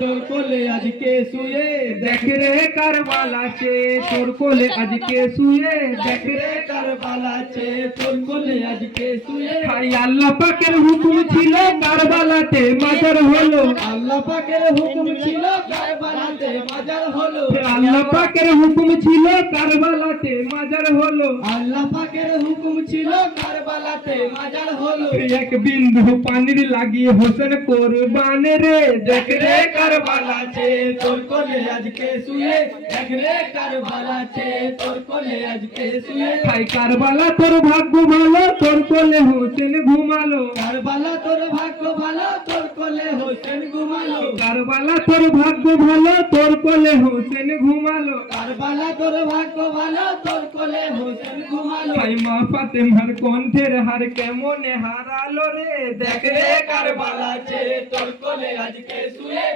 তোর কোলে আজকে শুয়ে দেখ রে কারবাল আছে তোর কোলে আজকে শুয়ে দেখ রে রে কারবাল তোর কোলে আজকে শুয়ে। ভাই আল্লাহ পাকের হুকুম ছিল কারবালাতে মাজার হলো। আল্লাহ পাকের হুকুম ছিল কারবালাতে মাজার হলো। আল্লাহ পাকের হুকুম ছিল কারবালাতে মাজার হলো। আল্লাহ পাকের হুকুম ছিল কারবালাতে মাজার হলো। এক বিন্দু পানির লাগিয়ে হোসেন কোরবান রে। দেখ রে কারবাল আছে তোর কোলে আজকে শুয়ে। দেখ রে কারবাল আছে তোর কোলে আজকে শুয়ে। খাই কারবালা তোর ভাগ্য ভালো তোর কোলে হোসেন ঘুমালো। কারবালা তোর ভাগ্য ভালো তোর কোলে হোসেন ঘুমালো কারবালা তোর ভাগ্য ভালো তোর কোলে হোসেন ঘুমালো। কারবালা তোর ভাগ্য ভালো তোর কোলে হোসেন ঘুমালো। ভাই মা ফাতেমার কণ্ঠের হার কেমন হারালো রে? দেখ রে কারবালা। আছে তোর কোলে আজকে শুয়ে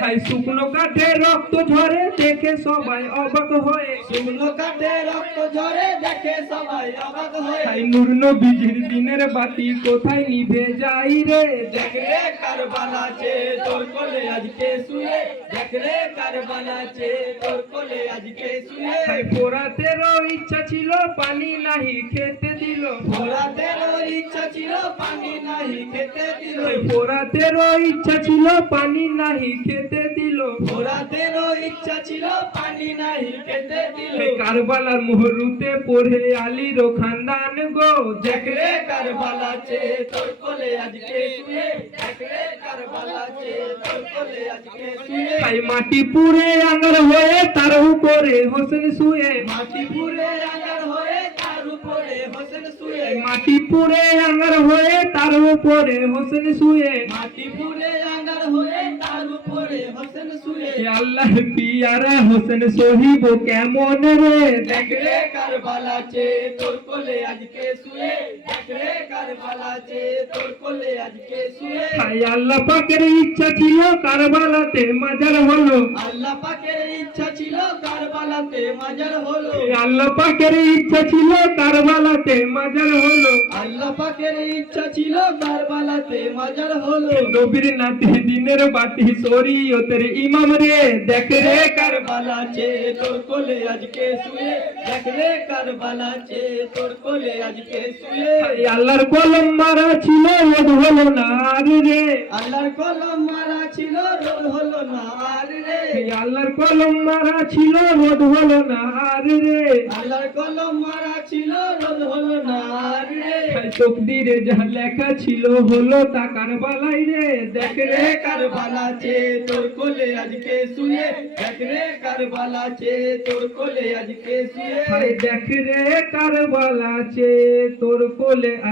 ভাই শুকনো কাঠে রক্ত ঝরে দেখে সবাই অবাক হয়ে। শুকনো কাঠে রক্ত ঝরে দেখে সবাই অবাক হয়ে। ভাই নূর নবীজির দিনের বাতি কোথায় নিভে যাই রে? দেখ রে কারবাল আছে তোর কোলে আজকে শুয়ে। দেখ রে কারবাল আছে তোর কোলে আজকে শুয়ে। ভাই পোড়াতেরও ইচ্ছা ছিল পানি নাহি খেতে দিল। পানি ভাই ইচ্ছা ছিল পানি নাহি খেতে দিল। ভোলাতেরও ইচ্ছা ছিল পানি নাহি খেতে দিল। কারবালার মোহরুতে পড়ে আলীর খানদান গো। দেখ রে কারবাল আছে তোর কোলে আজকে শুয়ে। দেখ রে কারবাল আছে তোর কোলে আজকে শুয়ে। ভাই মাটি পুড়ে আঙ্গার হয়ে তার উপরে হোসেন শুয়ে। মাটি পুরে আগার মাটি পুড়ে আঙ্গার হয়ে তার উপরে হোসেন শুয়ে। মাটি পুরে আগার হয়ে তার উপরে হোসেন শুয়ে। আল্লাহ পিয়ারা হোসেন সহিব কেমন রে? দেখ রে কারবাল আছে তোর কোলে আজকে শুয়ে। দেখ রে কারবাল আছে তোর কোলে আজকে শুয়ে। ভাই আল্লাহ পাকের ইচ্ছা ছিল কারবালাতে মাজার হলো। আল্লাহ পাকের ইচ্ছা ছিল কারবালাতে মাজার হলো। আল্লাহ পাকের ইচ্ছা ছিল কারবালাতে মাজার হলো। আল্লাহ পাকের ইচ্ছা ছিল কারবালাতে মাজার হলো। নবীর নাতি দিনের বাতি শরীয়তের ইমাম রে দেখ রে কার কারবাল। আছে তোর কোলে আজকে শুয়ে দেখ রে কারবাল আছে তোর কোলে আজকে শুয়ে। আল্লাহর কলম মারা ছিল রোদ হলো না আর রে। আল্লাহর কলম মারা ছিল রোদ হলো না আর রে। আল্লাহর কলম মারা ছিল রোদ হলো না আর রে। আল্লাহর কলম মারা ছিল তকদিরে যা লেখা ছিল হলো তা কারবালাই রে। দেখ রে কারবালা চে তোর কোলে আজকে শুয়ে, দেখ রে কারবালা চে তোর কোলে আজকে শুয়ে। দেখ রে কারবালা চে তোর কোলে